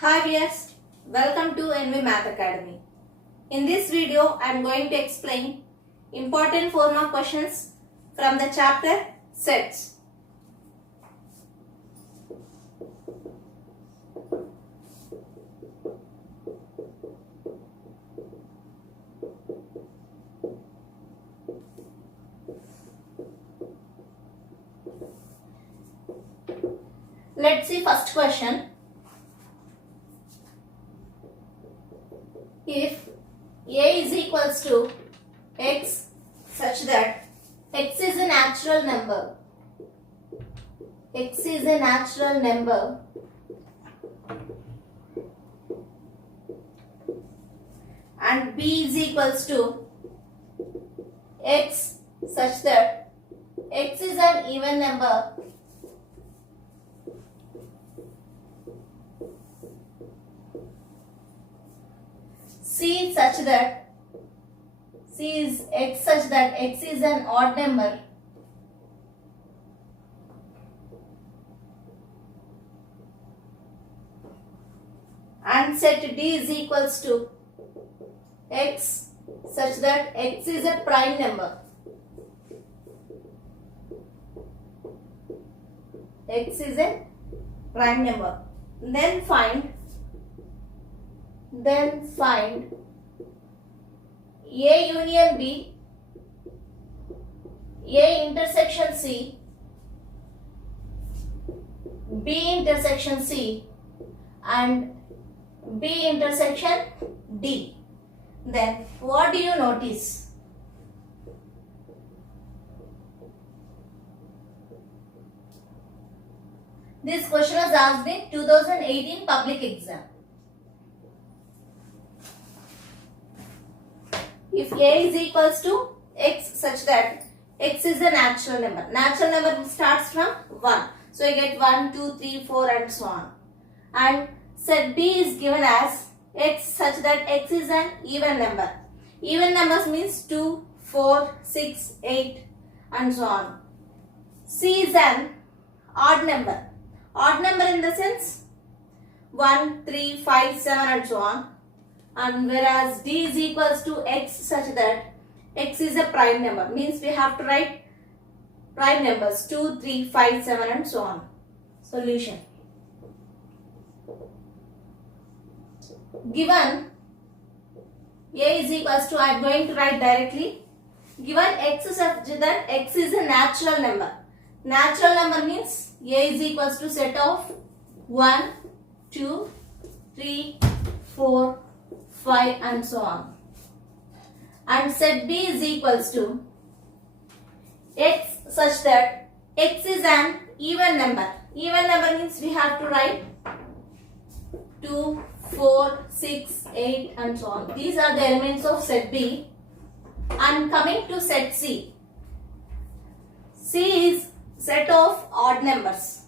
Hi viewers, welcome to NV Math Academy. In this video, I am going to explain important 4 mark questions from the chapter Sets. Let's see first question. If a is equals to x such that x is a natural number, and b is equals to x such that x is an even number, c is such that x is an odd number, and set d is equals to x such that x is a prime number. Then find a union b, a intersection c, b intersection c, and b intersection d. Then what do you notice? This question was asked in 2018 public exam. If a is equals to x such that x is a natural number. Natural number starts from 1. So you get 1, 2, 3, 4 and so on. And set b is given as x such that x is an even number. Even numbers means 2, 4, 6, 8 and so on. C is an odd number. Odd number in the sense 1, 3, 5, 7 and so on. And whereas d is equals to x such that x is a prime number, means we have to write prime numbers 2, 3, 5, 7 and so on. Solution. Given a is equals to, I am going to write directly, given x such that x is a natural number. Natural number means a is equals to set of 1, 2, 3, 4, 5 and so on. And set b is equals to x such that x is an even number. Even number means we have to write 2, 4, 6, 8 and so on. These are the elements of set b. And coming to set c. C is set of odd numbers.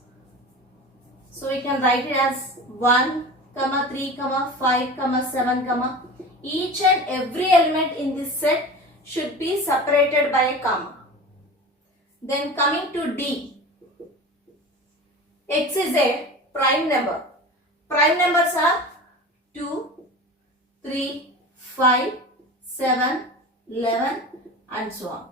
So we can write it as 1, 3, 5, 7, each and every element in this set should be separated by a comma. Then coming to D, x is a prime number. Prime numbers are 2, 3, 5, 7, 11 and so on.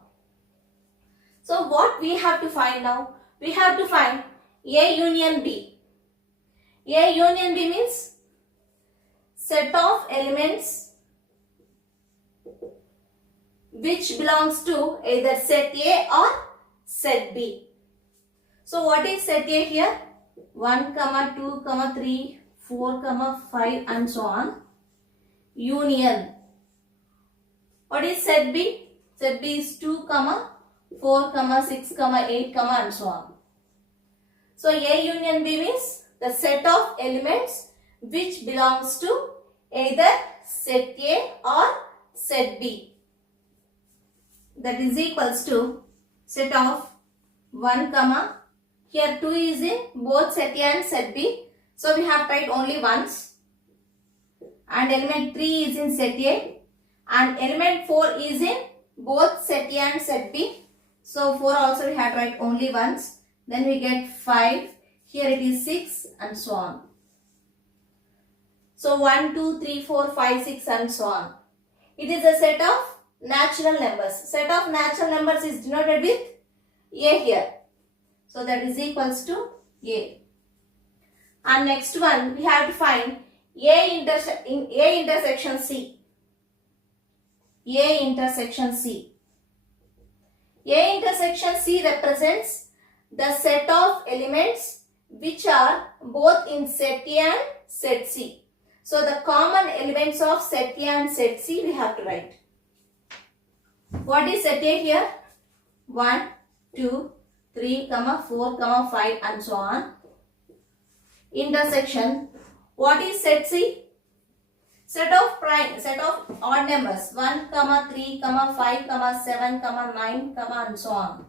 So what we have to find now? We have to find A union B. A union B means set of elements which belongs to either set A or set B. So what is set A here? 1, 2, 3, 4, 5 and so on. Union. What is set B? Set B is 2, 4, 6, 8 and so on. So A union B means the set of elements which belongs to either set A or set B. That is equals to set of 1, here 2 is in both set A and set B. So we have tried only once. And element 3 is in set A. And element 4 is in both set A and set B. So 4 also we have tried only once. Then we get 5. Here it is 6 and so on. So 1, 2, 3, 4, 5, 6 and so on. It is a set of natural numbers. Set of natural numbers is denoted with A here. So that is equals to A. And next one we have to find A intersection C. A intersection C. A intersection C represents the set of elements which are both in set A and set C. So the common elements of set A and set C we have to write. What is set A here? 1, 2, 3, 4, 5 and so on. Intersection. What is set C? Set of odd numbers 1, 3, 5, 7, 9, and so on.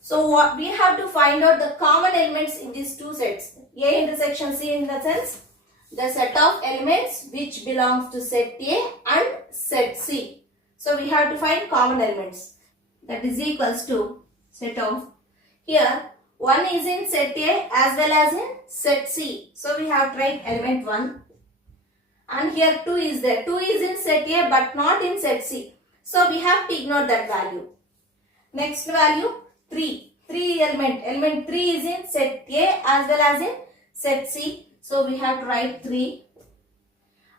So what we have to find out the common elements in these two sets. A intersection C in the sense the set of elements which belongs to set A and set C. So we have to find common elements. That is equals to set of, here 1 is in set A as well as in set C. So we have to write element 1. And here 2 is there. 2 is in set A but not in set C. So we have to ignore that value. Next value 3. Element 3 is in set A as well as in set C. So we have to write 3.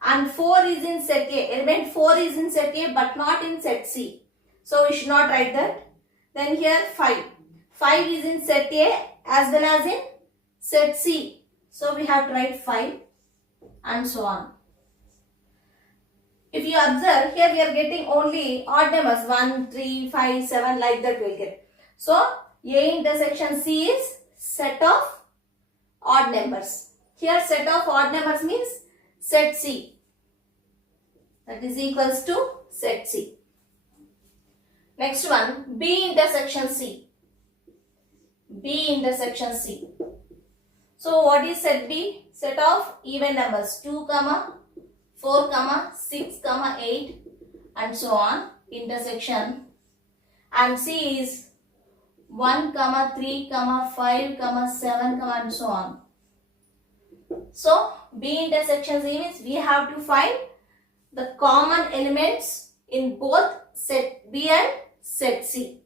And 4 is in set A. Element 4 is in set A but not in set C. So we should not write that. Then here 5. 5 is in set A as well as in set C. So we have to write 5 and so on. If you observe, here we are getting only odd numbers 1, 3, 5, 7 like that we will get. So A intersection C is set of odd numbers. Here set of odd numbers means set C. That is equals to set C. Next one, B intersection C. B intersection C. So what is set B? Set of even numbers 2, 4, 6, 8 and so on. Intersection. And C is 1, 3, 5, 7, and so on. So B intersection C means we have to find the common elements in both set B and set C.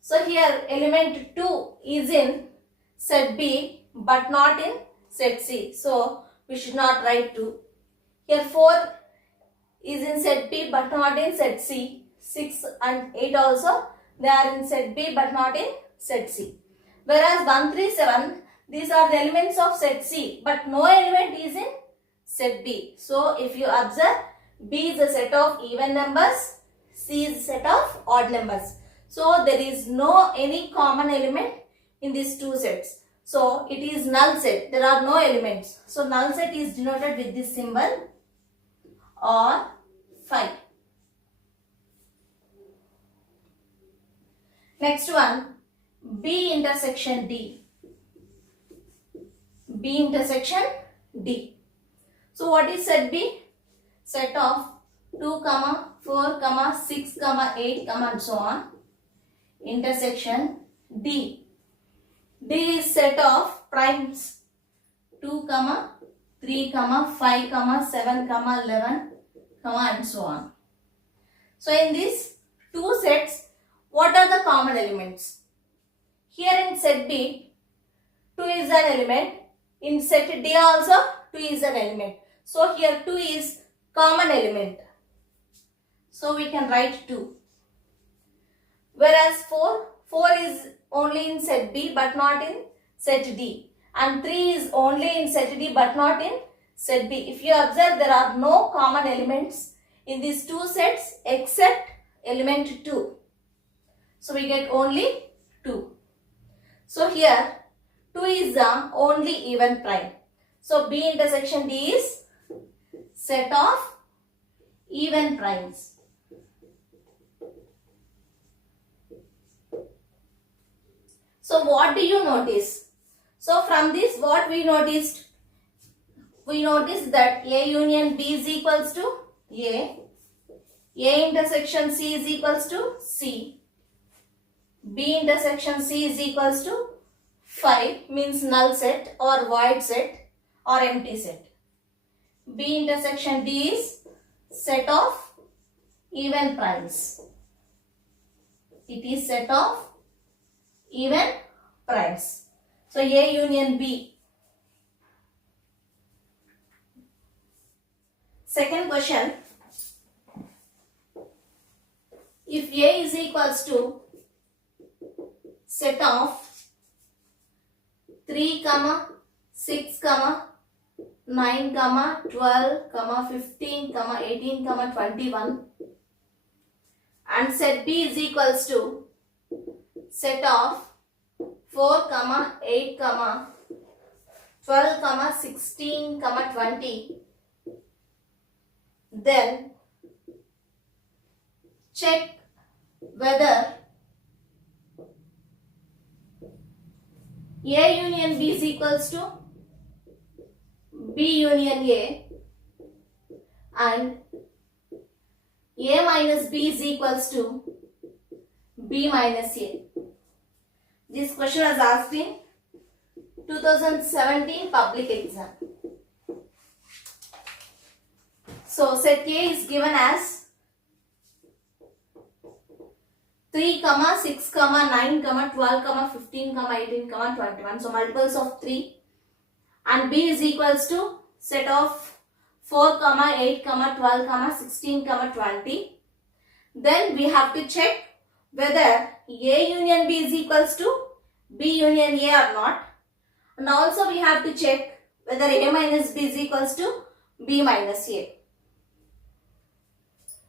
So here element 2 is in set B but not in set C. So we should not write 2. Here 4 is in set B but not in set C. 6 and 8 also they are in set B but not in set C. Whereas 1, 3, 7 these are the elements of set C but no element is in set B. So if you observe, B is a set of even numbers, C is a set of odd numbers. So there is no any common element in these two sets. So it is null set. There are no elements. So null set is denoted with this symbol or 5. Next one, B intersection D. B intersection D. So what is set B? Set of 2, 4, 6, 8, and so on. Intersection D. D is set of primes 2, 3, 5, 7, 11, and so on. So in these two sets, what are the common elements? Here in set B, 2 is an element. In set D also 2 is an element. So here 2 is common element. So we can write 2. Whereas 4 is only in set B but not in set D. And 3 is only in set D but not in set B. If you observe, there are no common elements in these two sets except element 2. So we get only 2. So here 2 is the only even prime. So B intersection D is set of even primes. So what do you notice? So from this what we noticed? We noticed that A union B is equals to A intersection C is equals to C, B intersection C is equals to 5 means null set or void set or empty set. B intersection D is set of even primes. It is set of even primes. So A union B. Second question. If A is equals to set of 3, 6, 9, 12, 15, 18, 21, and set B is equals to set of 4, 8, 12, 16, 20, then check whether A union B is equals to B union A and A minus B is equals to B minus A. This question was asked in 2017 public exam. So set A is given as 3, 6, 9, 12, 15, 18, 21. So multiples of 3. And B is equals to set of 4, 8, 12, 16, 20. Then we have to check whether A union B is equals to B union A or not. And also we have to check whether A minus B is equals to B minus A.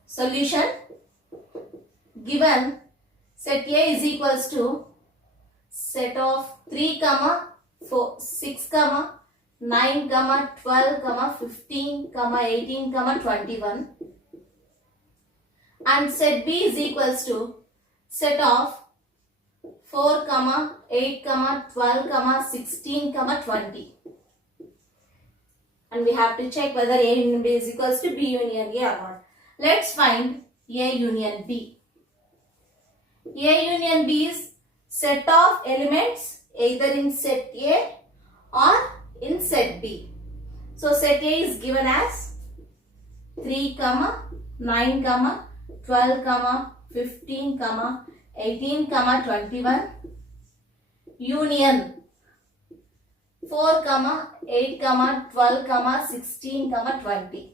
Solution. Given set A is equals to set of 3, 4, 6, 9, 12, 15, 18, 21, and set B is equals to set of 4, 8, 12, 16, 20. And we have to check whether A union B is equals to B union A or not. Let's find A union B. A union B is set of elements either in set A or in set B. So set A is given as 3, 9, 12, 15, 18, 21, union 4, 8, 12, 16, 20.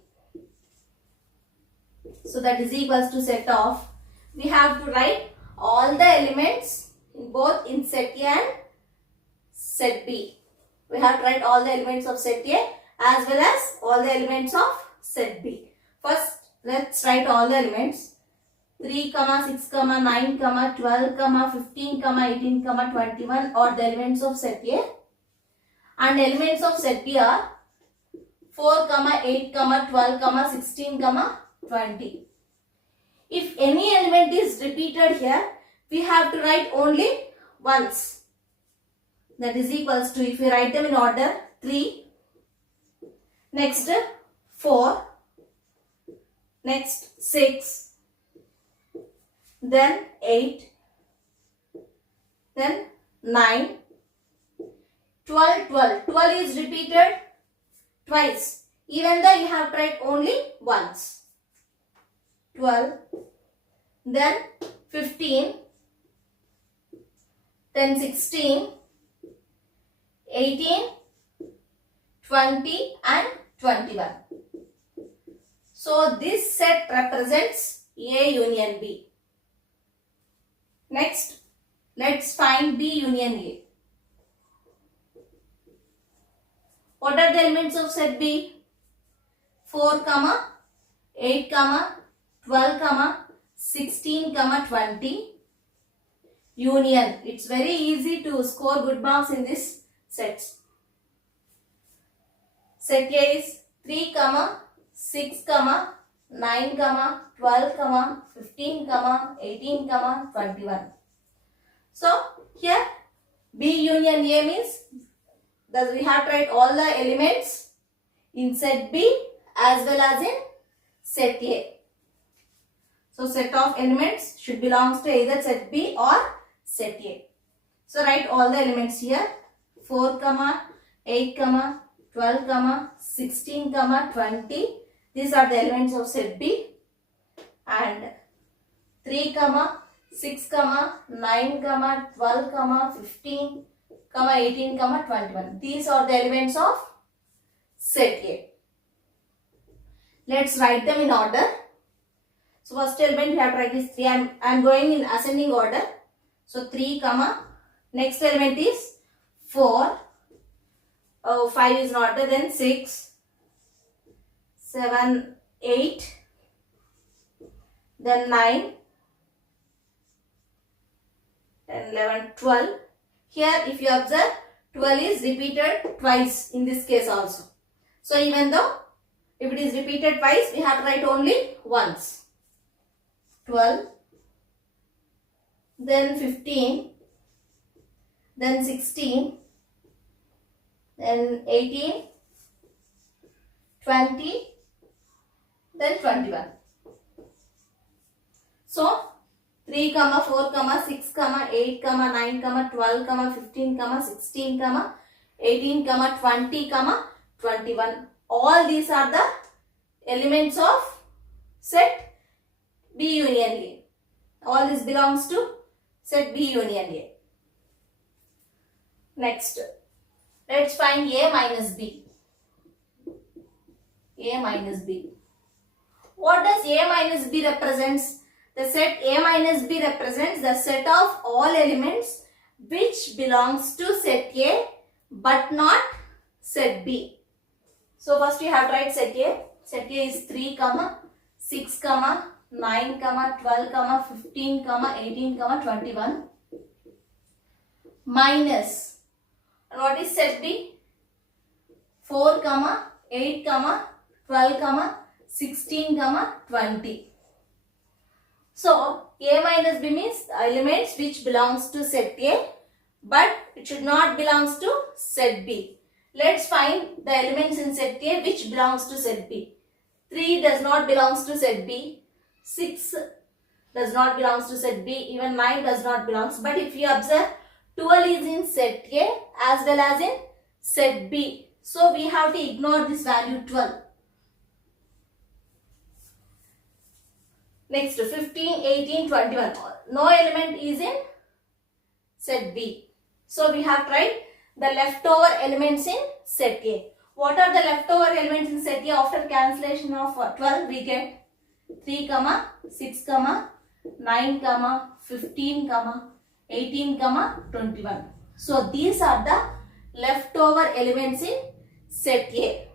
So that is equals to set of, we have to write all the elements both in set A and set B. We have to write all the elements of set A as well as all the elements of set B. First, let's write all the elements. 3, 6, 9, 12, 15, 18, 21 are the elements of set A. And elements of set B are 4, 8, 12, 16, 20. If any element is repeated here, we have to write only once. That is equals to, if we write them in order, 3, next 4, next 6, then 8, then 9, 12, 12. 12 is repeated twice, even though you have to write only once. 12, then 15, then 16, 18, 20 and 21. So this set represents A union B. Next, let's find B union A. What are the elements of set B? 4, 8, 12, 16, 20. Union. It's very easy to score good marks in this sets. Set A is 3, 6, 9, 12, 15, 18, 21. So here B union A means that we have to write all the elements in set B as well as in set A. So set of elements should belongs to either set B or set A. So write all the elements here. 4, 8, 12, 16, 20. These are the elements of set B. And 3, 6, 9, 12, 15, 18, 21. These are the elements of set A. Let's write them in order. So first element we have to write is 3. I am going in ascending order. So 3, next element is 4. 5 is not there. Then 6, 7, 8. Then 9, 10, 11, 12. Here if you observe, 12 is repeated twice in this case also. So even though if it is repeated twice, we have to write only once. 12, then 15, then 16, then 18, 20, then 21. So 3, 4, 6, 8, 9, 12, 15, 16, 18, 20, 21. All these are the elements of set B union A. All this belongs to set B union A. Next, let's find A minus B. A minus B. What does A minus B represents? The set A minus B represents the set of all elements which belongs to set A but not set B. So first you have to write set A. Set A is 3, 6, 9, 12, 15, 18, 21 minus, and what is set B? 4, 8, 12, 16, 20. So A minus B means elements which belongs to set A but it should not belongs to set B. Let's find the elements in set A which belongs to set B. 3 does not belongs to set B. 6 does not belongs to set B. Even 9 does not belongs. But if you observe, 12 is in set A as well as in set B. So we have to ignore this value 12. Next, 15, 18, 21. No element is in set B. So we have to write the leftover elements in set A. What are the leftover elements in set A? After cancellation of 12, we get 3, 6, 9, 15, 18, 21. So these are the leftover elements in set A.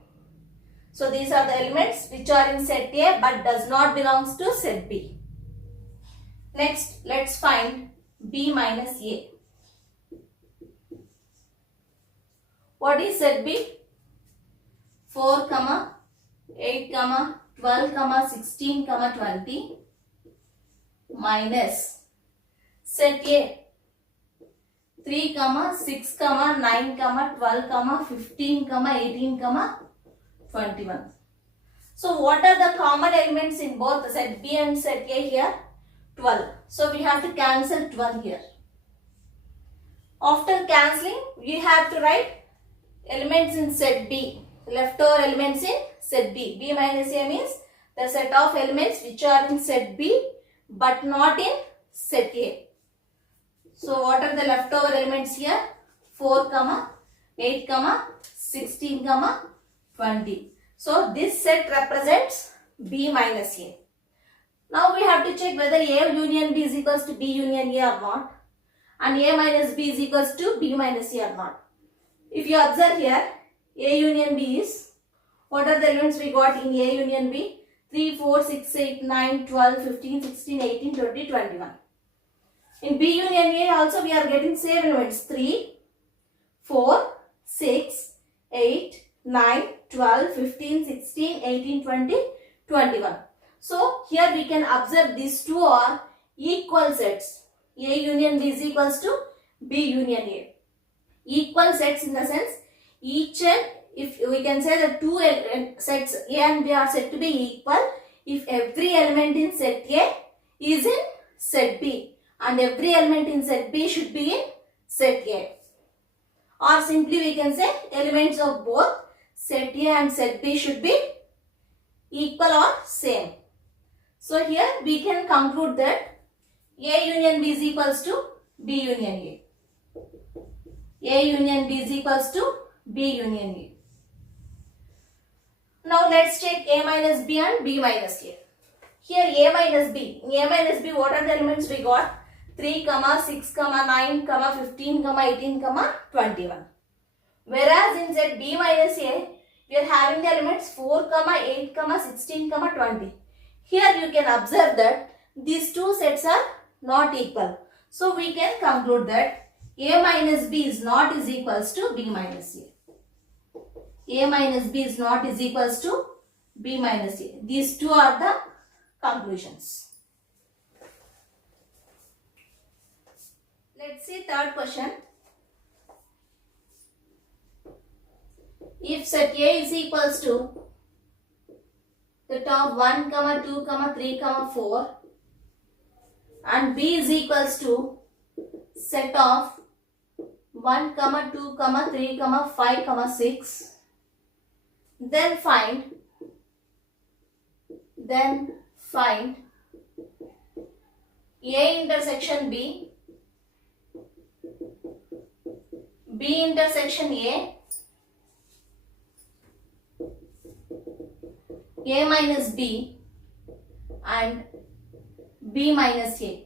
So these are the elements which are in set A but does not belongs to set B. Next, let's find B minus A. What is set B? 4, 8, 12, 16, 20 minus set A 3, 6, 9, 12, 15, 18, 21. So what are the common elements in both set B and set A here? 12. So we have to cancel 12 here. After cancelling, we have to write elements in set B. Leftover elements in set B. B minus A means the set of elements which are in set B but not in set A. So what are the leftover elements here? 4, 8, 16, 20. So this set represents B minus A. Now we have to check whether A union B is equals to B union A or not, and A minus B is equals to B minus A or not. If you observe here, A union B is, what are the elements we got in A union B? 3, 4, 6, 8, 9, 12, 15, 16, 18, 20, 21. In B union A also we are getting same elements 3, 4, 6, 8, 9, 12, 15, 16, 18, 20, 21. So here we can observe these two are equal sets. A union B is equals to B union A. Equal sets in the sense each and if we can say the two sets A and B are said to be equal if every element in set A is in set B and every element in set B should be in set A. Or simply we can say elements of both set A and set B should be equal or same. So here we can conclude that A union B is equals to B union A. A union B is equals to B union A. Now let's take A minus B and B minus A. Here A minus B. A minus B, what are the elements we got? 3, 6, 9, 15, 18, 21. Whereas in set B minus A, we are having the elements 4, 8, 16, 20. Here you can observe that these two sets are not equal. So we can conclude that A minus B is not is equals to B minus A. A minus B is not is equals to B minus A. These two are the conclusions. Let's see third question. If set A is equals to the top 1, 2, 3, 4 and B is equals to set of 1, 2, 3, 5, 6, then find A intersection B, B intersection A minus B and B minus A.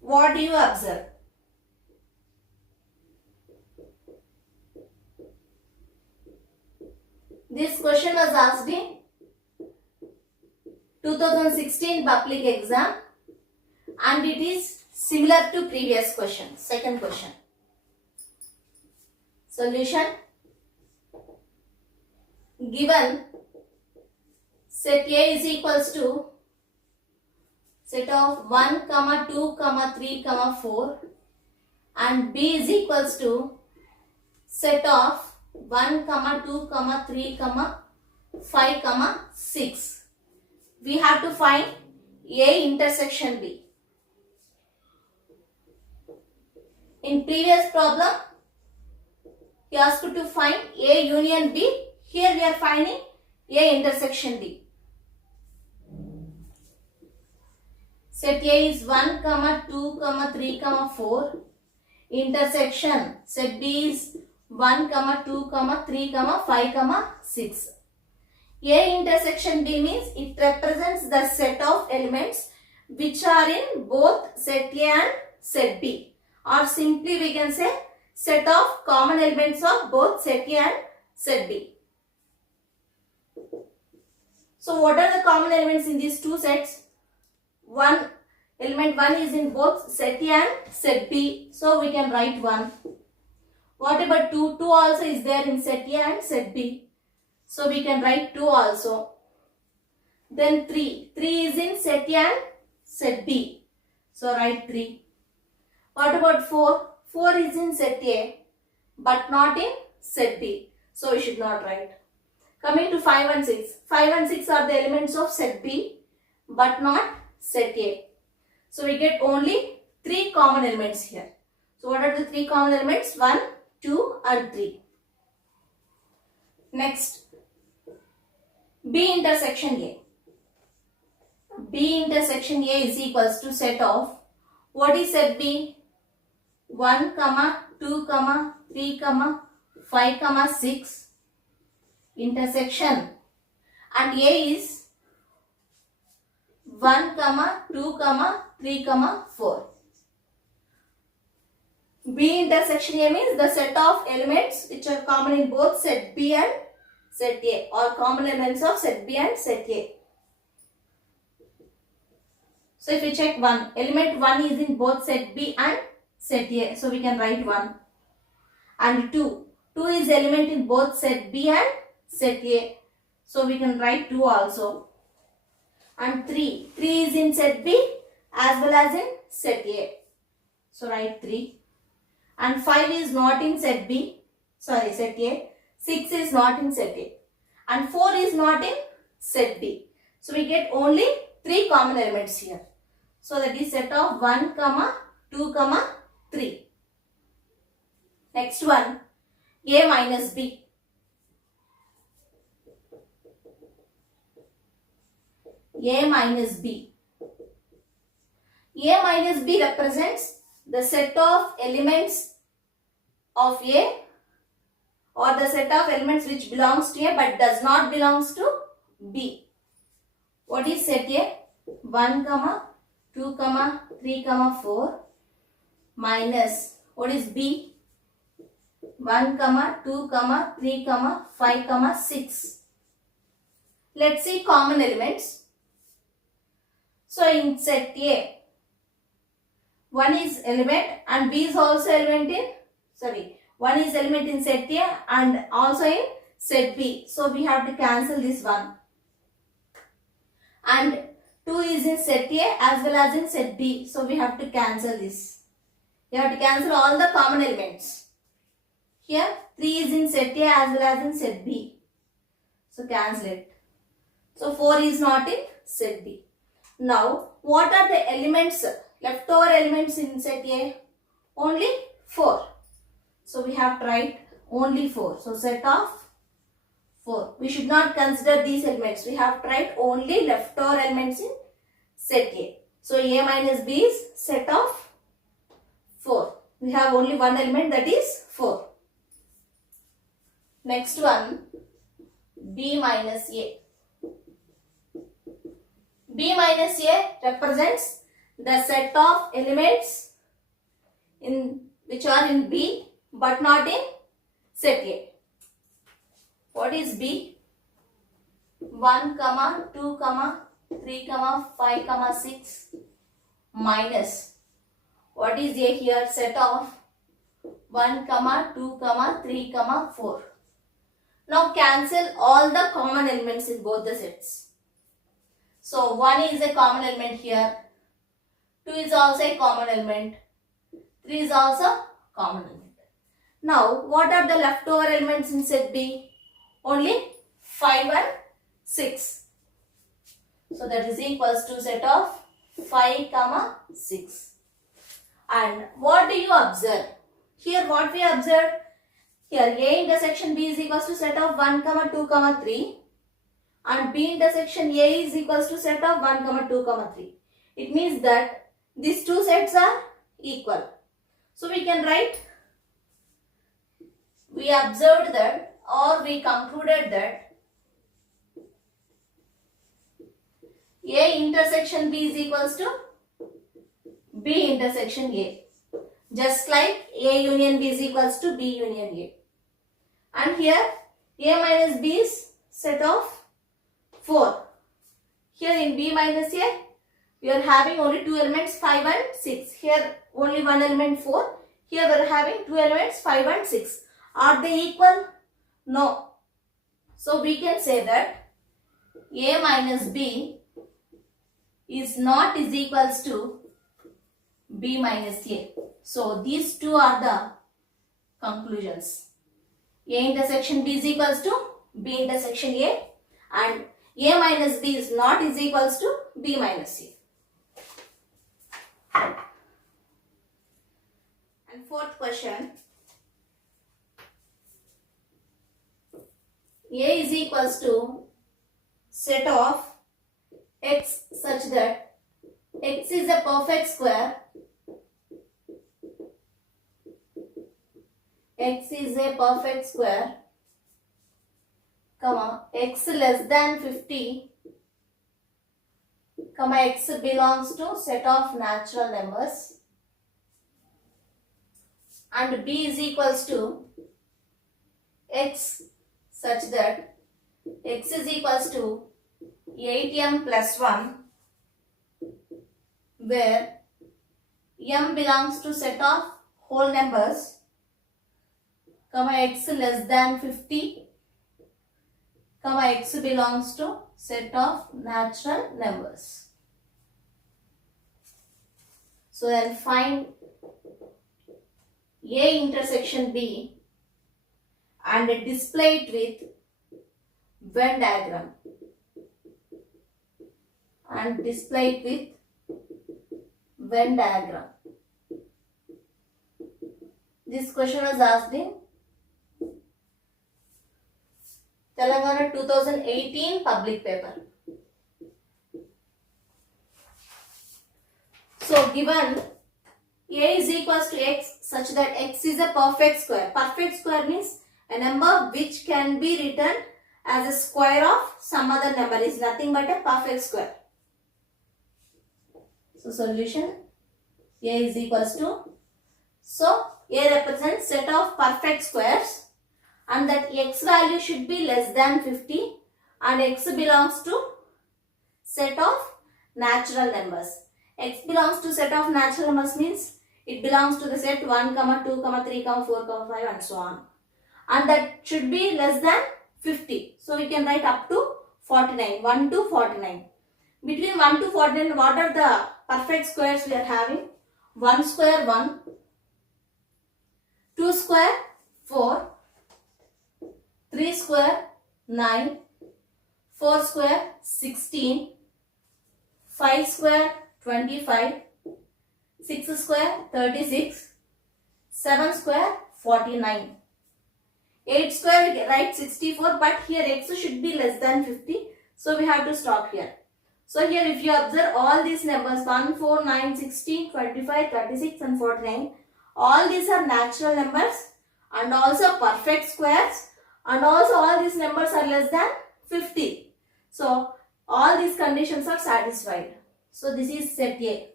What do you observe? This question was asked in 2016 public exam and it is similar to previous question. Second question. Solution. Given set A is equals to set of 1, 2, 3, 4 and B is equals to set of 1, 2, 3, 5, 6. We have to find A intersection B. In previous problem, he asked to find A union B. Here we are finding A intersection B. Set A is 1, 2, 3, 4. Intersection set B is 1, 2, 3, 5, 6. A intersection B means it represents the set of elements which are in both set A and set B. Or simply we can say set of common elements of both set A and set B. So what are the common elements in these two sets? Element 1 is in both set A and set B. So we can write 1. What about 2? 2 also is there in set A and set B. So we can write 2 also. Then 3. 3 is in set A and set B. So write 3. What about 4? 4 is in set A but not in set B. So we should not write. Coming to 5 and 6. 5 and 6 are the elements of set B but not set A. So we get only 3 common elements here. So what are the 3 common elements? 1, 2 and 3. Next, B intersection A. B intersection A is equals to set of, what is set B? 1, 2, 3, 5, 6 intersection and A is 1, 2, 3, 4. B intersection A means the set of elements which are common in both set B and set A, or common elements of set B and set A. So if we check 1, element 1 is in both set B and set A. So we can write 1. And 2. 2 is element in both set B and set A. So we can write 2 also. And 3. 3 is in set B as well as in set A. So write 3. And 5 is not in set B. Sorry, set A. 6 is not in set A. And 4 is not in set B. So we get only 3 common elements here. So that is set of 1, 2, 3. Next one. A minus B. A minus B. A minus B represents the set of elements of A, or the set of elements which belongs to A but does not belongs to B. What is set A? 1, 2, 3, 4 minus what is B? 1, 2, 3, 5, 6. Let's see common elements. So in set A, 1 is element and B is also element in, 1 is element in set A and also in set B. So we have to cancel this one. And 2 is in set A as well as in set B. So we have to cancel this. You have to cancel all the common elements. Here 3 is in set A as well as in set B. So cancel it. So 4 is not in set B. Now what are the elements, leftover elements in set A? Only 4. So we have to write only 4. So set of 4. We should not consider these elements. We have to write only leftover elements in set A. So A minus B is set of 4. We have only one element, that is 4. Next one, B minus A. B minus A represents the set of elements which are in B but not in set A. What is B? 1, 2, 3, 5, 6 minus what is A here? Set of 1, 2, 3, 4. Now cancel all the common elements in both the sets. So 1 is a common element here, 2 is also a common element, 3 is also common element. Now what are the leftover elements in set B? Only 5 and 6. So that is equals to set of 5, 6. And what do you observe? Here what we observed? Here A intersection B is equals to set of 1, 2, 3. And B intersection A is equals to set of 1, 2, 3. It means that these two sets are equal. So we can write, we observed that, or we concluded that A intersection B is equals to B intersection A. Just like A union B is equals to B union A. And here A minus B is set of 4. Here in B minus A, we are having only two elements 5 and 6. Here only one element 4. Here we are having two elements 5 and 6. Are they equal? No. So we can say that A minus B is not is equals to B minus A. So these two are the conclusions. A intersection B is equals to B intersection A, and A minus B is not is equals to B minus A. And fourth question. A is equals to set of x such that x is a perfect square, x is a perfect square, comma, x less than 50, comma, x belongs to set of natural numbers, and b is equals to x such that x is equals to 8m plus 1, where m belongs to set of whole numbers, comma, x less than 50, comma, x belongs to set of natural numbers. So then find A intersection B and display it with Venn diagram, and display it with Venn diagram. This question was asked in Telangana 2018 public paper. So given a is equals to x such that x is a perfect square. Perfect square means a number which can be written as a square of some other number is nothing but a perfect square. So solution, a is equals to, so a represents set of perfect squares and that x value should be less than 50 and x belongs to set of natural numbers. X belongs to set of natural numbers means it belongs to the set 1, 2, 3, 4, 5 and so on. And that should be less than 50. So we can write up to 49, 1 to 49. Between 1 to 49, what are the perfect squares we are having? 1 square 1, 2 square 4, 3 square 9, 4 square 16, 5 square 25, 6 square 36, 7 square 49. 8 square we write 64, but here x should be less than 50. So we have to stop here. So here if you observe all these numbers 1, 4, 9, 16, 25, 36 and 49. All these are natural numbers and also perfect squares and also all these numbers are less than 50. So all these conditions are satisfied. So this is set A.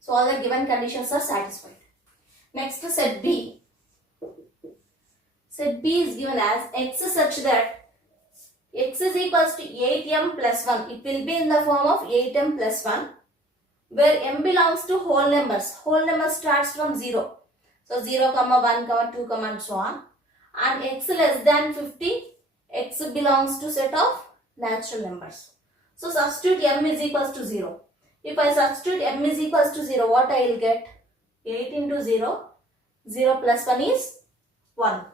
So all the given conditions are satisfied. Next set B. Set B is given as x such that x is equals to 8m plus 1. It will be in the form of 8m plus 1 where m belongs to whole numbers. Whole number starts from 0. So 0, 1, 2 and so on. And x less than 50, x belongs to set of natural numbers. So substitute m is equals to 0. If I substitute m is equals to 0, what I will get? 8 into 0, 0 plus 1 is 1.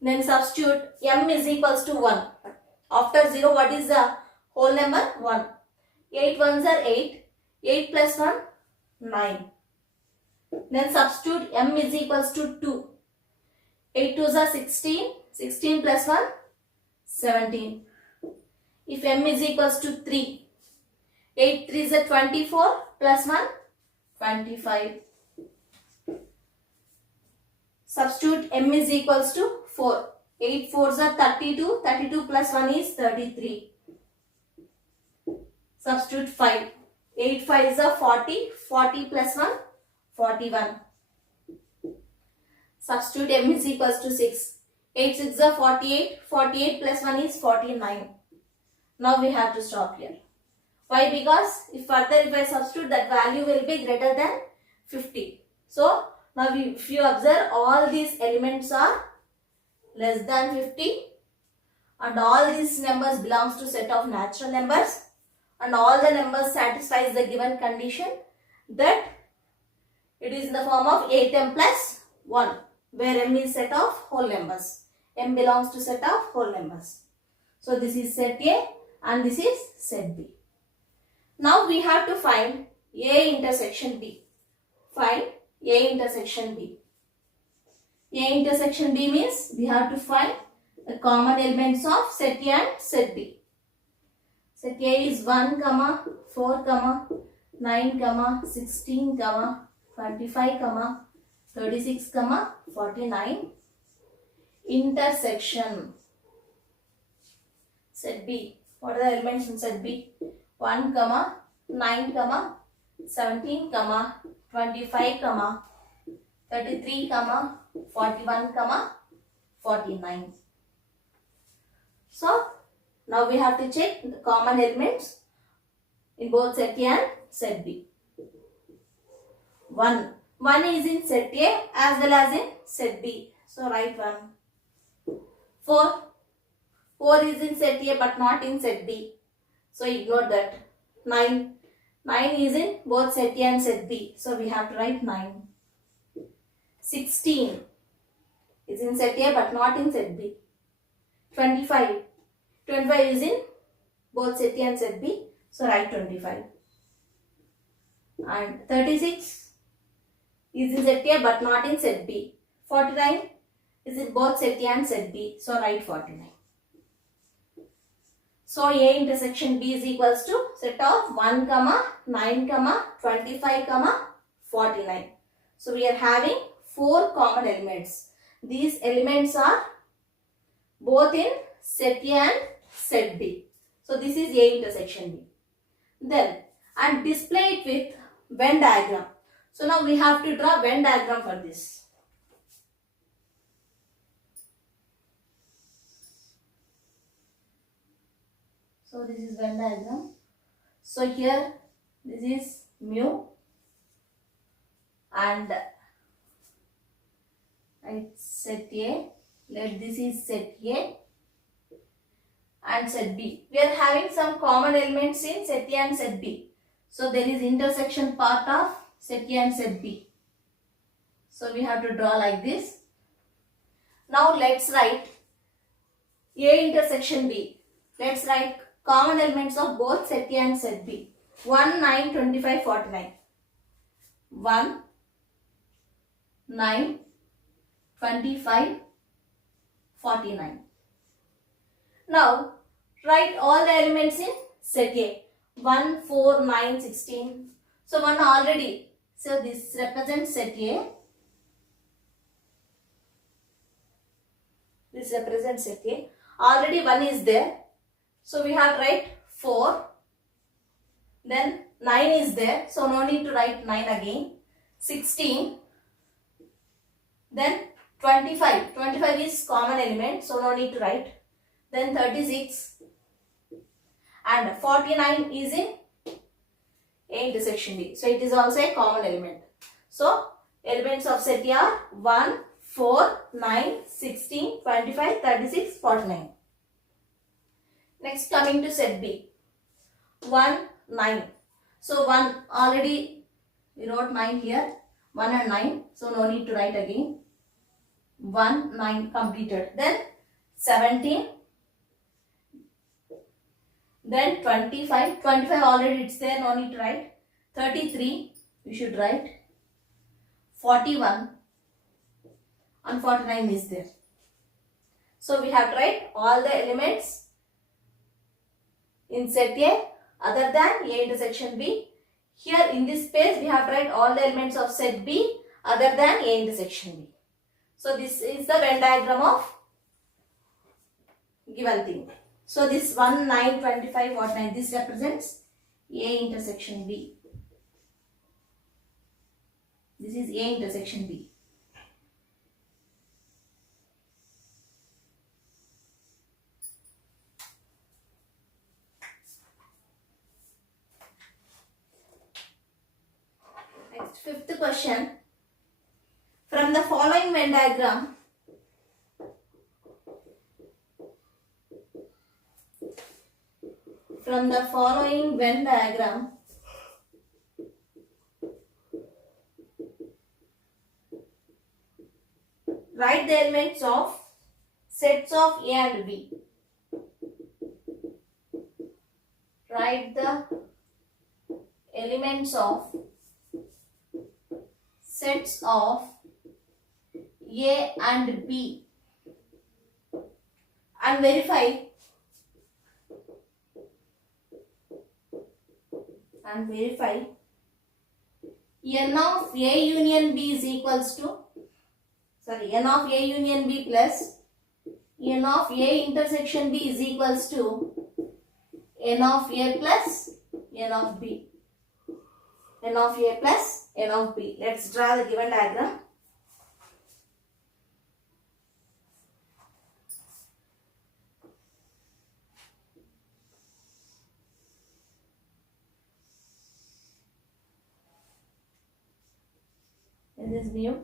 Then substitute m is equals to 1. After 0, what is the whole number? 1. 8 ones are 8. 8 plus 1, 9. Then substitute m is equals to 2. 8 twos are 16. 16 plus 1, 17. If m is equals to 3. 8 3s are 24 plus 1, 25. Substitute m is equals to 4. 8 4s are 32. 32 plus 1 is 33. Substitute 5. 8 5s are 40. 40 plus 1, 41. Substitute m is equals to 6. 8 6 are 48. 48 plus 1 is 49. Now we have to stop here. Why? Because if I substitute, that value will be greater than 50. So now if you observe, all these elements are less than 50 and all these numbers belongs to set of natural numbers and all the numbers satisfies the given condition that it is in the form of 8m plus 1 where m is set of whole numbers. M belongs to set of whole numbers. So this is set A and this is set B. Now we have to find A intersection B. Find A intersection B. A intersection B means we have to find the common elements of set A and set B. Set A is 1, 4, 9, 16, 25, 36, 49. Intersection set B. What are the elements in set B? 1, 9, 17, 25, 33, 41, 49. So now we have to check the common elements in both set A and set B. 1 is in set A as well as in set B. So write 1. 4 is in set A but not in set B. So ignore that. 9 is in both set A and set B. So we have to write 9. 16 is in set A but not in set B. 25 is in both set A and set B. So write 25. And 36 is in set A but not in set B. 49 is in both set A and set B. So write 49. So A intersection B is equals to set of 1, 9, 25, 49. So we are having 4 common elements. These elements are both in set A and set B. So this is A intersection B. Then, and display it with Venn diagram. So now we have to draw Venn diagram for this. So this is Venn diagram. So here this is mu and set A. Let this is set A and set B. We are having some common elements in set A and set B. So there is intersection part of set A and set B. So we have to draw like this. Now let's write A intersection B. Let's write common elements of both set A and set B. 1, 9, 25, 49. 1, 9, 25, 49. Now write all the elements in set A. 1, 4, 9, 16. So 1 already. So this represents set A. This represents set A. Already 1 is there. So we have to write 4. Then 9 is there. So no need to write 9 again. 16. Then 25. 25 is common element. So no need to write. Then 36. And 49 is in A intersection B. So it is also a common element. So elements of set A are 1, 4, 9, 16, 25, 36, 49. Next coming to set B. 1, 9. So 1 already we wrote 9 here. 1 and 9. So no need to write again. 1, 9 completed. Then 17. Then 25. 25 already it's there. No need to write. 33 we should write. 41 and 49 is there. So we have to write all the elements in set A other than A intersection B. Here in this space we have to write all the elements of set B other than A intersection B. So this is the Venn diagram of given thing. So this 1, 9, 25, 49 this represents A intersection B. This is A intersection B. Next, fifth question. From the following Venn diagram, write the elements of sets of A and B. Write the elements of sets of A and B and verify n of A union B is equals to n of A union B plus n of A intersection B is equals to n of A plus n of B. N of A plus n of B. Let's draw the given diagram. This is mu,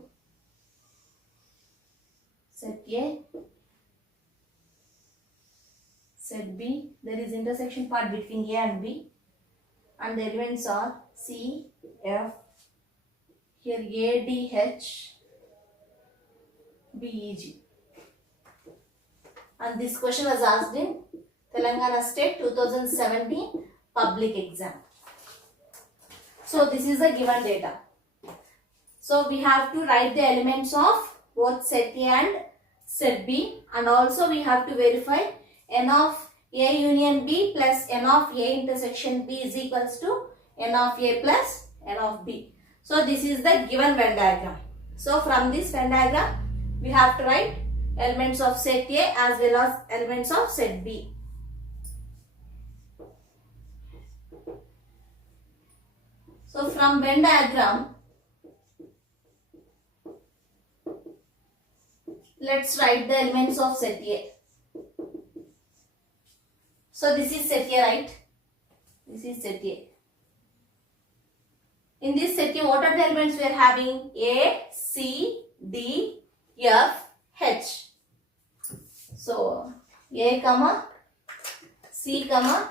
set A, set B. There is intersection part between A and B, and the elements are C, F, here A, D, H, B, E, G. And this question was asked in Telangana State 2017 public exam. So this is the given data. So we have to write the elements of both set A and set B, and also we have to verify n of A union B plus n of A intersection B is equals to n of A plus n of B. So this is the given Venn diagram. So from this Venn diagram we have to write elements of set A as well as elements of set B. So from Venn diagram, let's write the elements of set A. So this is set A, right? This is set A. In this set A, what are the elements we are having? A, C, D, F, H. So A, comma, C, comma,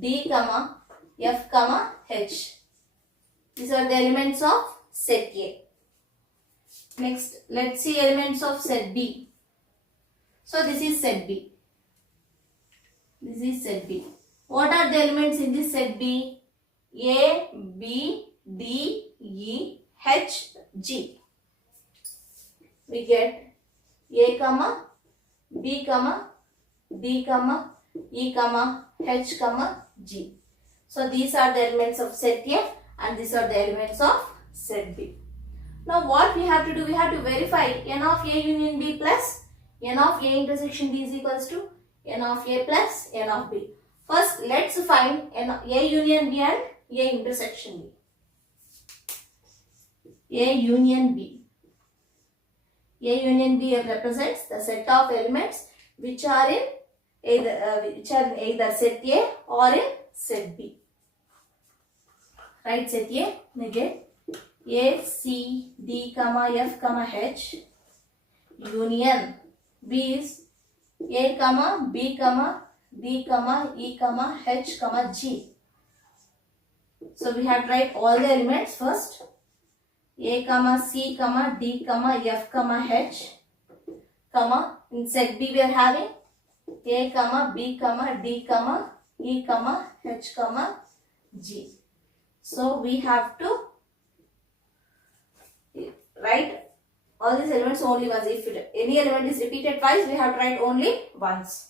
D, comma, F, comma, H. These are the elements of set A. Next, let's see elements of set B. So this is set B. This is set B. What are the elements in this set B? A, B, D, E, H, G. We get A, comma, B, comma, D, comma, E, comma, H, comma, G. So these are the elements of set A and these are the elements of set B. Now what we have to do? We have to verify n of A union B plus n of A intersection B is equals to n of A plus n of B. First let's find n of A union B and A intersection B. A union B. A union B represents the set of elements which are in either set A or in set B. Right, set A, negate A, C, D, comma, F, comma, H. Union B is A, comma, B, comma, D, comma, E, comma, H, comma, G. So we have to write all the elements first. A, comma, C, comma, D, comma, F, comma, H, comma. In set B we are having A, comma, B, comma, D, comma, E, comma, H, comma, G. So we have to write all these elements only once. If any element is repeated twice, we have to write only once.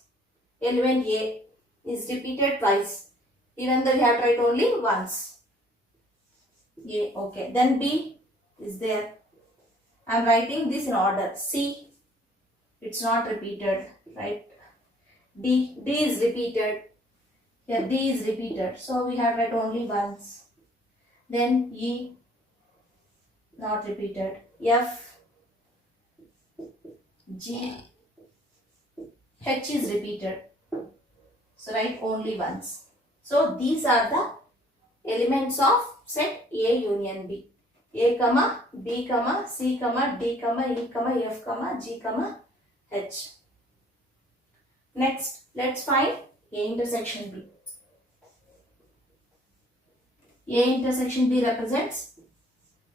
Element A is repeated twice, even though we have to write only once. A, okay. Then B is there. I am writing this in order. C, it's not repeated, right? D is repeated. Here D is repeated. So we have to write only once. Then E, not repeated. F, G, H is repeated. So write only once. So these are the elements of set A union B. A, comma, B, comma, C, comma, D, comma, E, comma, F, comma, G, comma, H. Next, let's find A intersection B. A intersection B represents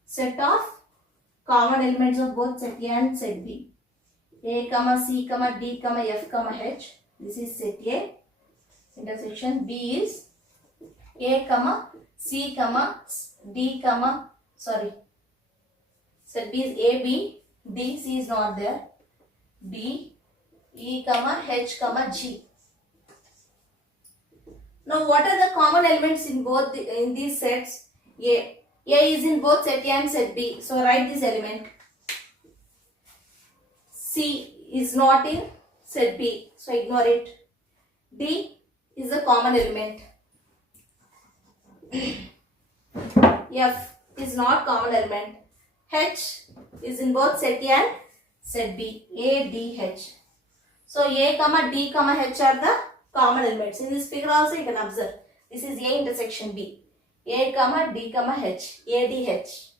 set of common elements of both set A and set B. A, comma, C, comma, D, comma, F, comma, H. This is set A. Intersection B is A, comma, C, comma, D, comma, set B is A, B, D, C is not there. D, E, comma, H, comma, G. Now what are the common elements in both in these sets? A is in both set A and set B. So write this element. C is not in set B. So ignore it. D is a common element. F is not common element. H is in both set A and set B. A, D, H. So A, comma, D, comma, H are the common elements. In this figure also you can observe. This is A intersection B. A, comma, D, comma, H. A, D, H.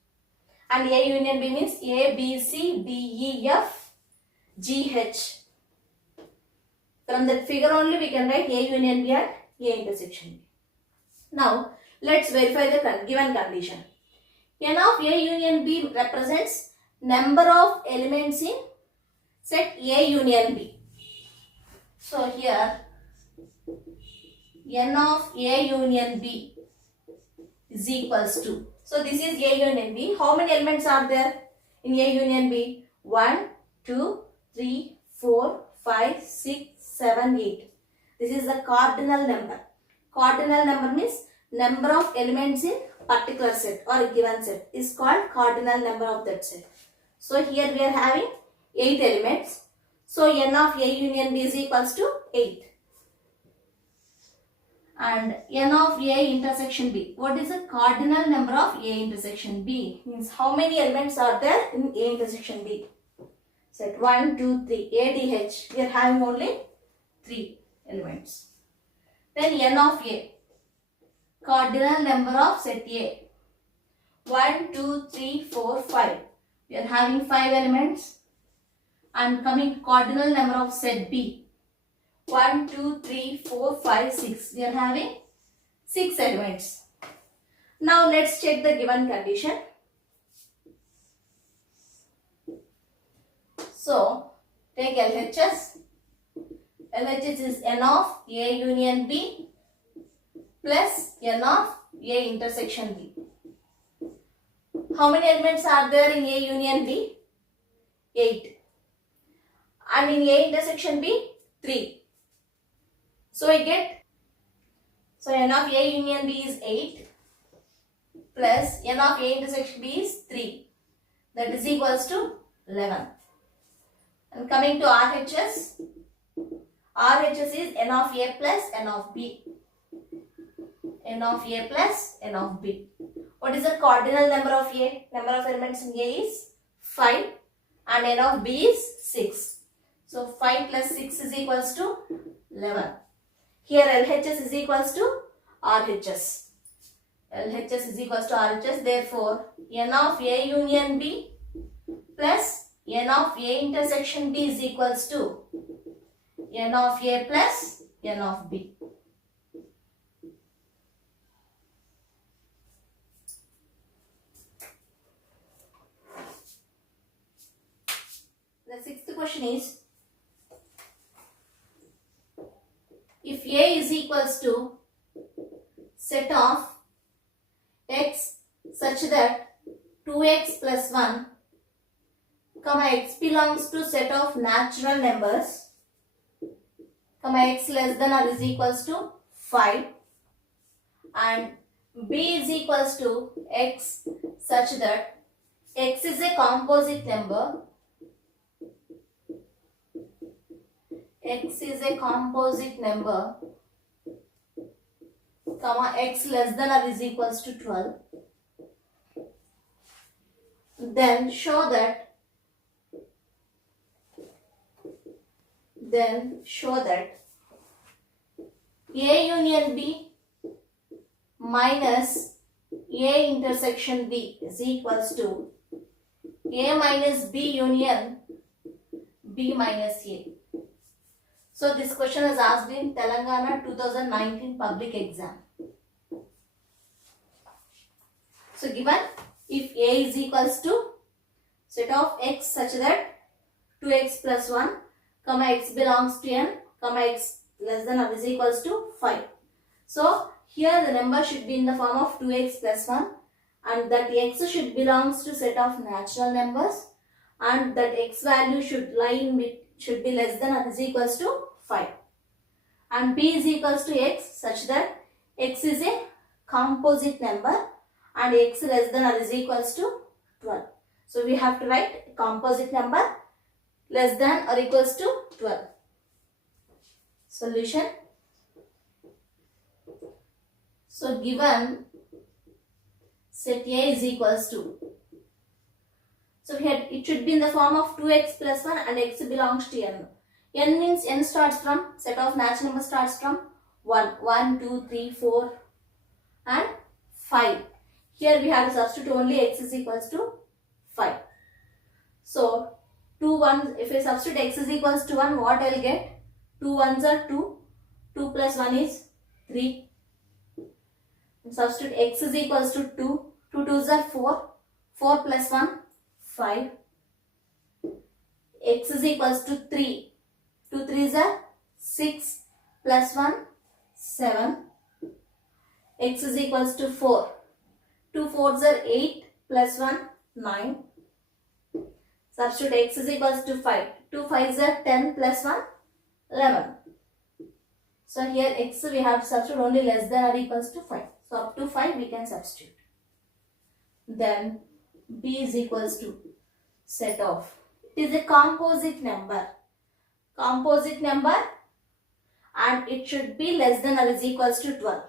And A union B means A, B, C, D, E, F, G, H. From that figure only we can write A union B and A intersection B. Now let's verify the given condition. N of A union B represents number of elements in set A union B. So here N of A union B is equals to. So this is A union B. How many elements are there in A union B? 1, 2, 3, 11, 8. This is the cardinal number. Cardinal number means number of elements in particular set or a given set is called cardinal number of that set. So here we are having 8 elements. So n of A union B is equals to 8. And n of A intersection B. What is the cardinal number of A intersection B? Means how many elements are there in A intersection B? Set 1, 2, 3. ADH. We are having only 3 elements. Then n of A. Cardinal number of set A. 1, 2, 3, 4, 5. We are having 5 elements. And coming cardinal number of set B. 1, 2, 3, 4, 5, 6. We are having 6 elements. Now let's check the given condition. So take LHS. LHS is n of A union B plus n of A intersection B. How many elements are there in A union B? 8. And in A intersection B, 3. So we get, so n of A union B is 8 plus n of A intersection B is 3. That is equals to 11. And coming to RHS, RHS is n of A plus n of B. N of A plus n of B. What is the cardinal number of A? Number of elements in A is 5 and n of B is 6. So 5 plus 6 is equals to 11. Here LHS is equals to RHS. LHS is equals to RHS. Therefore, n of A union B plus n of A intersection B is equals to n of A plus n of B. The sixth question is, if A is equals to set of x such that 2x plus 1, x belongs to set of natural numbers, x less than or is equals to 5, and B is equals to x such that x is a composite number, x is a composite number, x less than or is equals to 12, then show that A union B minus A intersection B is equals to A minus B union B minus A. So this question is asked in Telangana 2019 public exam. So given, if A is equals to set of x such that 2x plus 1, x belongs to n, x less than or is equals to 5. So here the number should be in the form of 2x plus 1, and that x should belongs to set of natural numbers, and that x value should be less than or is equals to 5. And B is equals to x such that x is a composite number and x less than or is equals to 12. So we have to write composite number less than or equals to 12. Solution. So given set A is equals to, so here it should be in the form of 2x plus 1 and x belongs to n. N means n starts from, set of natural numbers starts from 1, 2, 3, 4 and 5. Here we have to substitute only x is equals to 5. So 2 1, if I substitute x is equals to 1, what I will get? 2 1s are 2, 2 plus 1 is 3. Substitute x is equals to 2, 2 2s are 4, 4 plus 1, 5. X is equals to 3, 2 3s are 6 plus 1, 7. X is equals to 4, 2 4s are 8 plus 1, 9. Substitute x is equals to 5, 2 5s are 10 plus 1, 11. So here x we have to substitute only less than or equals to 5. So up to 5 we can substitute. Then b is equals to set of. It is a composite number. Composite number, and it should be less than or is equals to 12.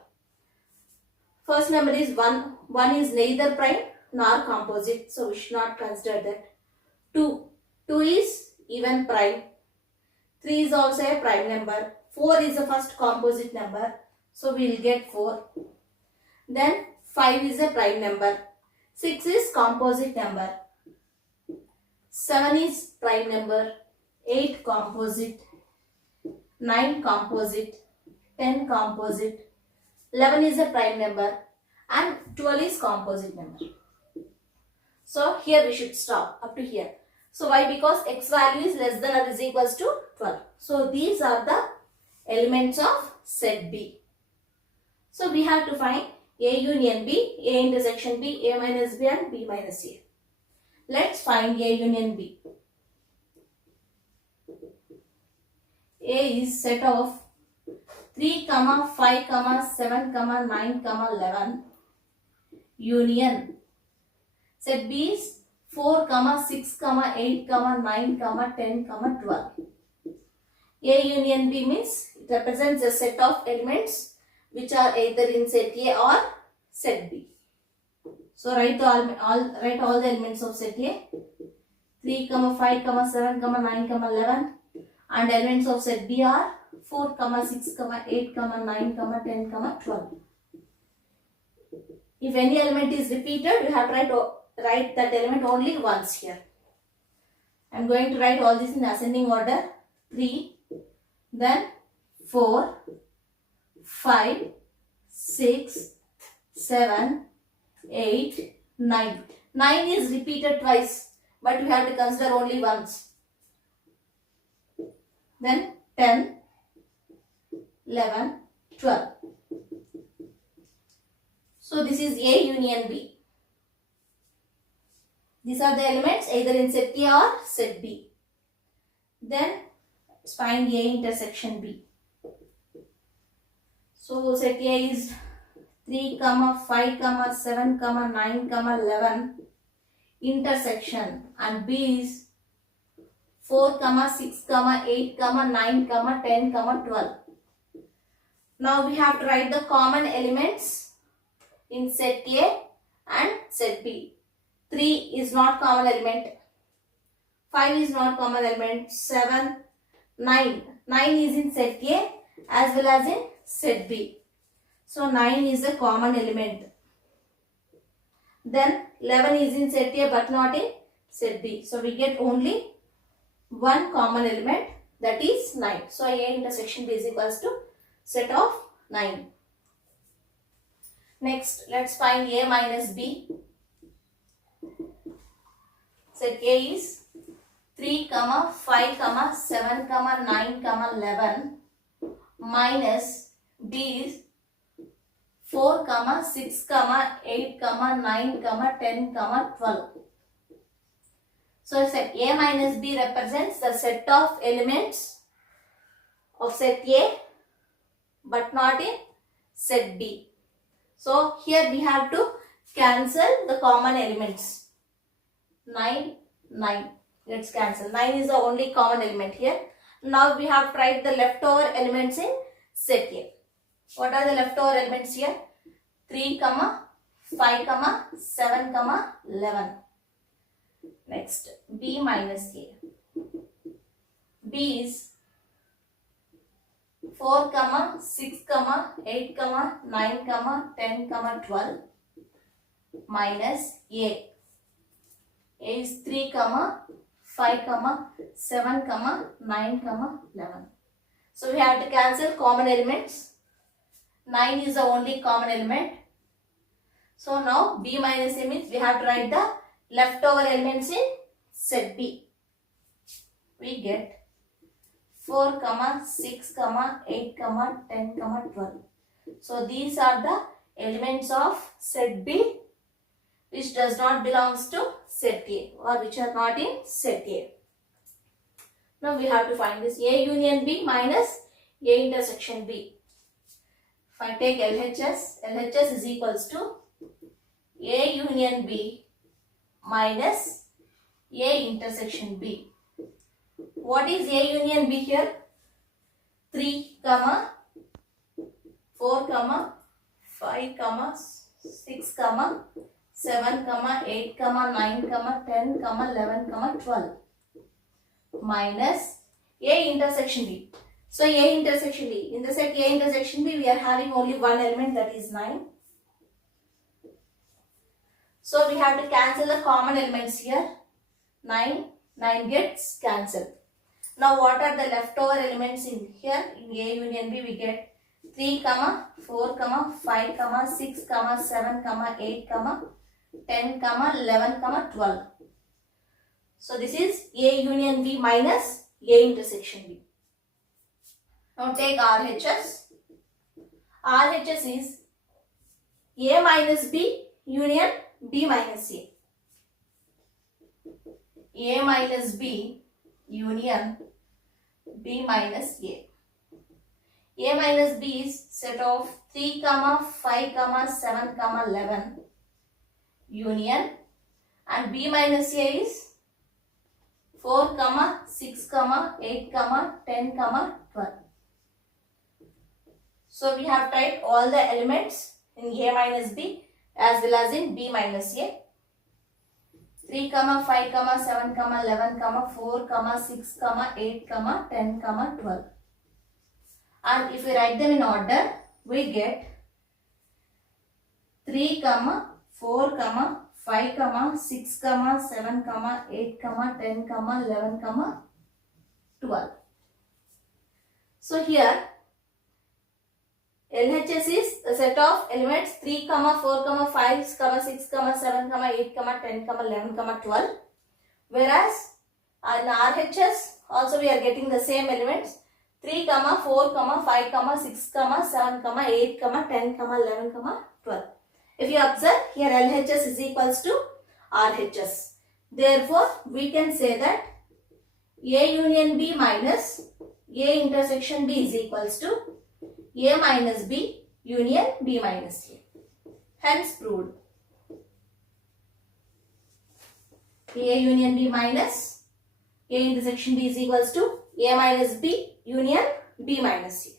First number is 1. 1 is neither prime nor composite, so we should not consider that. 2. 2 is even prime. 3 is also a prime number. 4 is the first composite number, so we will get 4. Then 5 is a prime number. 6 is composite number. 7 is prime number. 8 composite. 9 composite. 10 composite. 11 is a prime number. And 12 is composite number. So here we should stop up to here. So why? Because x value is less than or is equals to 12. So these are the elements of set B. So we have to find A union B, A intersection B, A minus B and B minus A. Let's find A union B. A is set of 3, 5, 7, 9, 11 union. Set B is 4, 6, 8, 9, 10, 12. A union B means it represents a set of elements which are either in set A or set B. So write all the elements of set A. 3, 5, 7, 9, 11 and elements of set B are 4, 6, 8, 9, 10, 12. If any element is repeated, you have to write that element only once here. I am going to write all this in ascending order. 3, then 4, 5, 6, 7, 8, 9. 9 is repeated twice, but we have to consider only once. Then 10, 11, 12. So this is A union B. These are the elements either in set A or set B. Then let's find A intersection B. So set A is 3, 5, 7, 9, 11 intersection, and B is 4, 6, 8, 9, 10, 12. Now we have to write the common elements in set A and set B. 3 is not common element. 5 is not common element. 7, 9. 9 is in set A as well as in set B. So 9 is a common element. Then 11 is in set A but not in set B. So we get only one common element, that is 9. So A intersection B is equals to set of 9. Next, let's find A minus B. Set A is 3, 5, 7, 9, 11 minus B is 4, 6, 8, 9, 10, 12. So set A minus B represents the set of elements of set A but not in set B. So here we have to cancel the common elements. 9, 9. Let's cancel. 9 is the only common element here. Now we have to write the leftover elements in set A. What are the leftover elements here? 3, 5, 7, 11. Next, B minus A. B is 4, 6, 8, 9, 10, 12 minus A. A is 3, 5, 7, 9, 11. So we have to cancel common elements. 9 is the only common element. So now B minus A means we have to write the leftover elements in set B. We get 4, 6, 8, 10, 12. So these are the elements of set B which does not belongs to set A or which are not in set A. Now we have to find this A union B minus A intersection B. If I take LHS is equals to A union B minus A intersection B. What is A union B here? 3, 4, 5, 6, 7, 8, 9, 10, 11, 12 minus A intersection B. So A intersection B. In the set A intersection B, we are having only one element, that is 9. So we have to cancel the common elements here. 9 gets cancelled. Now what are the leftover elements in here? In A union B we get 3, 4, 5, 6, 7, 8, 10, 11, 12. So this is A union B minus A intersection B. Now take RHS. RHS is A minus B union B minus A. A minus B union B minus A. A minus B is set of 3, 5, 7, 11 union, and B minus A is 4, 6, 8, 10, 12. So we have tried all the elements in A minus B as well as in B minus A. 3, 5, 7, 11, 4, 6, 8, 10, 12. And if we write them in order, we get 3, 4, 5, 6, 7, 8, 10, 11, 12. So here LHS is a set of elements 3, 4, 5, 6, 7, 8, 10, 11, 12. Whereas in RHS also we are getting the same elements 3, 4, 5, 6, 7, 8, 10, 11, 12. If you observe here LHS is equals to RHS. Therefore, we can say that A union B minus A intersection B is equals to A minus B union B minus A. Hence proved. A union B minus A intersection B is equals to A minus B union B minus A.